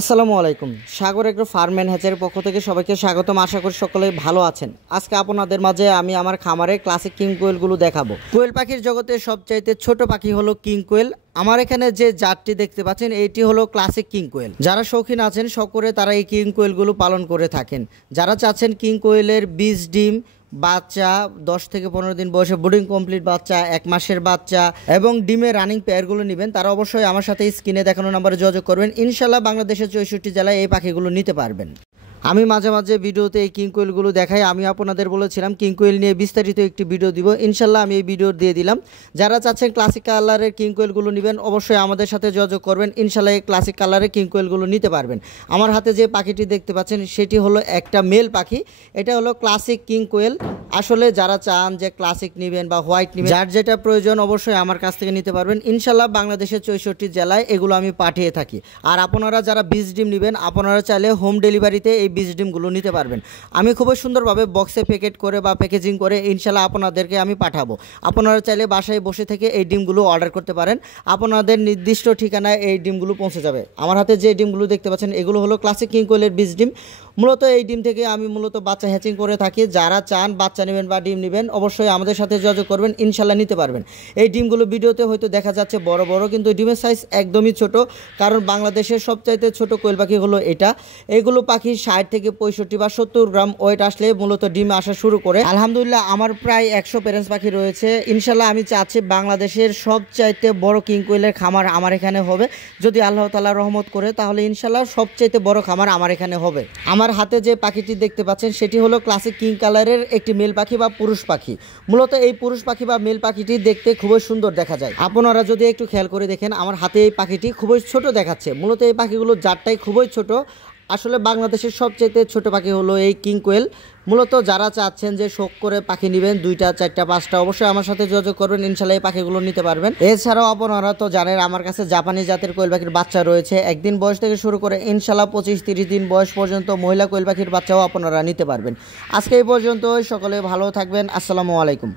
আসসালামু আলাইকুম। সাগর agro farm and হ্যাচারির পক্ষ থেকে সবাইকে স্বাগতম। আশা করি সকলে ভালো আছেন। আজকে আপনাদের মাঝে আমি আমার খামারে ক্লাসিক কিং কোয়েলগুলো দেখাবো। কোয়েল পাখির জগতে সবচাইতে ছোট পাখি হলো কিং কোয়েল। আমার এখানে যে জাতটি দেখতে পাচ্ছেন এইটি হলো ক্লাসিক কিং কোয়েল। যারা শৌখিন আছেন সকলে তারা এই কিং কোয়েলগুলো পালন করে থাকেন। যারা চাচ্ছেন কিং কোয়েলের বীজ ডিম বাচ্চা 10 থেকে 15 দিন বয়সে ব্রুডিং কমপ্লিট বাচ্চা 1 মাসের বাচ্চা এবং ডিমের রানিং পেয়ারগুলো নেবেন, তারা অবশ্যই আমার সাথে স্ক্রিনে দেখানো নাম্বারে যোগাযোগ করবেন। ইনশাল্লাহ বাংলাদেশের 64 জেলায় এই পাখিগুলো নিতে পারবেন। আমি মাঝে মাঝে ভিডিওতে এই কিং কোয়েলগুলো দেখাই। আমি আপনাদের বলেছিলাম কিং কোয়েল নিয়ে বিস্তারিত একটি ভিডিও দিব, ইনশাল্লাহ আমি এই ভিডিও দিয়ে দিলাম। যারা চাচ্ছেন ক্লাসিক কালারের কিং কোয়েলগুলো নেবেন অবশ্যই আমাদের সাথে যোগাযোগ করবেন। ইনশাল্লাহ এই ক্লাসিক কালারের কিং কোয়েলগুলো নিতে পারবেন। আমার হাতে যে পাখিটি দেখতে পাচ্ছেন সেটি হলো একটা মেল পাখি। এটা হলো ক্লাসিক কিং কোয়েল। আসলে যারা চান যে ক্লাসিক নেবেন বা হোয়াইট নেবেন, যার যেটা প্রয়োজন অবশ্যই আমার কাছ থেকে নিতে পারবেন। ইনশাল্লাহ বাংলাদেশের 64 জেলায় এগুলো আমি পাঠিয়ে থাকি। আর আপনারা যারা বীজ ডিম নেবেন আপনারা চাইলে হোম ডেলিভারিতে এই বীজ ডিমগুলো নিতে পারবেন। আমি খুবই সুন্দরভাবে বক্সে প্যাকেট করে বা প্যাকেজিং করে ইনশাল্লাহ আপনাদেরকে আমি পাঠাবো। আপনারা চাইলে বাসায় বসে থেকে এই ডিমগুলো অর্ডার করতে পারেন। আপনাদের নির্দিষ্ট ঠিকানায় এই ডিমগুলো পৌঁছে যাবে। আমার হাতে যে ডিমগুলো দেখতে পাচ্ছেন এগুলো হলো ক্লাসিক কিং কোয়েলের বীজ ডিম। মূলত এই ডিম থেকে আমি মূলত বাচ্চা হ্যাচিং করে থাকি। যারা চান বাচ্চা নেবেন বা ডিম নেবেন অবশ্যই আমাদের সাথে যোগাযোগ করবেন, ইনশাল্লাহ নিতে পারবেন। এই ডিমগুলো ভিডিওতে হয়তো দেখা যাচ্ছে বড় বড়, কিন্তু ডিমের সাইজ একদমই ছোট। কারণ বাংলাদেশের সবচাইতে ছোট কোয়েল পাখি হলো এটা। এইগুলো পাখি 60 থেকে 65 বা 70 গ্রাম ওয়েট আসলে মূলত ডিম আসা শুরু করে। আলহামদুলিল্লাহ আমার প্রায় 100 প্যারেন্টস পাখি রয়েছে। ইনশাল্লাহ আমি চাচ্ছি বাংলাদেশের সবচাইতে বড় কিং কোয়েলের খামার আমার এখানে হবে। যদি আল্লাহ তাআলা রহমত করে তাহলে ইনশাল্লাহ সবচাইতে বড় খামার আমার এখানে হবে। আমার হাতে যে পাখিটি দেখতে পাচ্ছেন সেটি হলো ক্লাসিক কিং কালারের একটি মেল পাখি বা পুরুষ পাখি। মূলত এই পুরুষ পাখি বা মেল পাখিটি দেখতে খুবই সুন্দর দেখা যায়। আপনারা যদি একটু খেয়াল করে দেখেন আমার হাতে এই পাখিটি খুবই ছোট দেখাচ্ছে। মূলত এই পাখিগুলোর জাতটাই খুবই ছোট। আসলে বাংলাদেশের সবচেয়ে ছোট পাখি হলো এই কিং কোয়েল। মূলত যারা চাচ্ছেন যে শখ করে পাখি নেবেন 2টা 4টা 5টা অবশ্যই আমার সাথে যোগাযোগ করবেন, ইনশাল্লাহ এই পাখিগুলো নিতে পারবেন। এছাড়াও আপনারা তো জানেন আমার কাছে জাপানি জাতের কোয়েল পাখির বাচ্চা রয়েছে। একদিন বয়স থেকে শুরু করে ইনশাল্লাহ 25-30 দিন বয়স পর্যন্ত মহিলা কোয়েল পাখির বাচ্চাও আপনারা নিতে পারবেন। আজকে এই পর্যন্ত, সকলে ভালো থাকবেন। আসসালামু আলাইকুম।